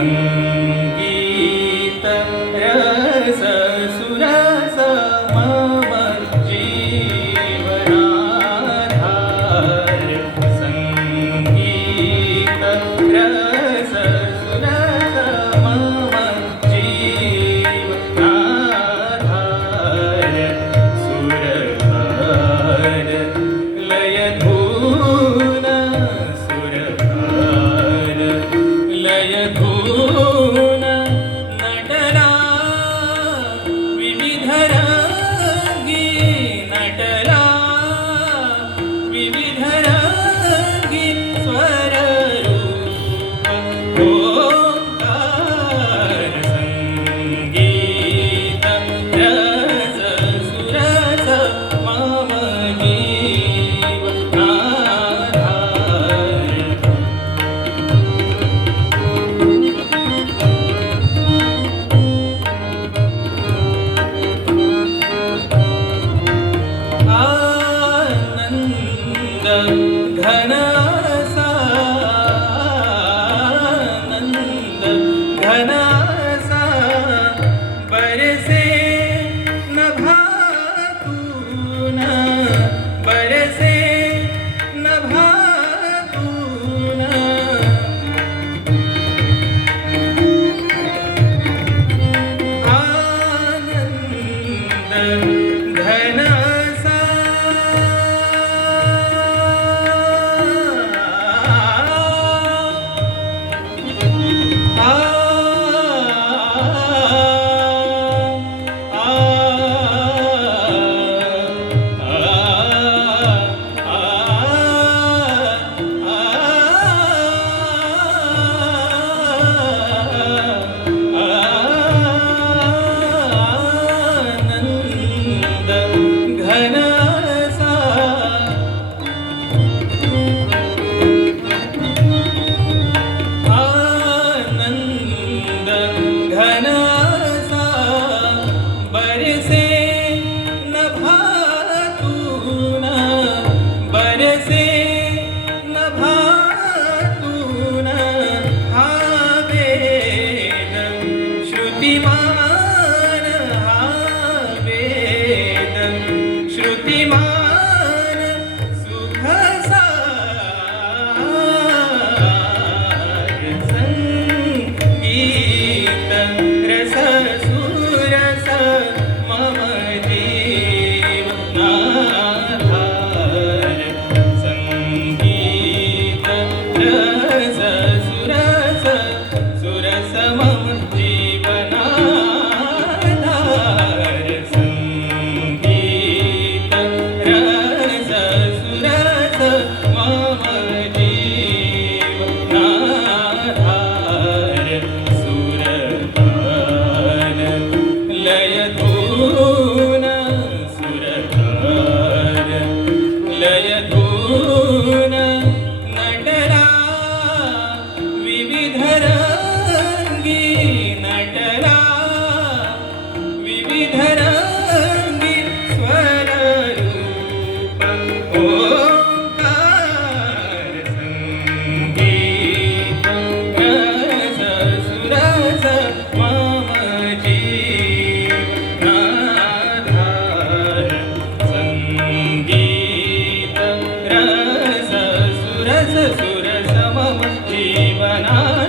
Amém. ಧನ come on. ना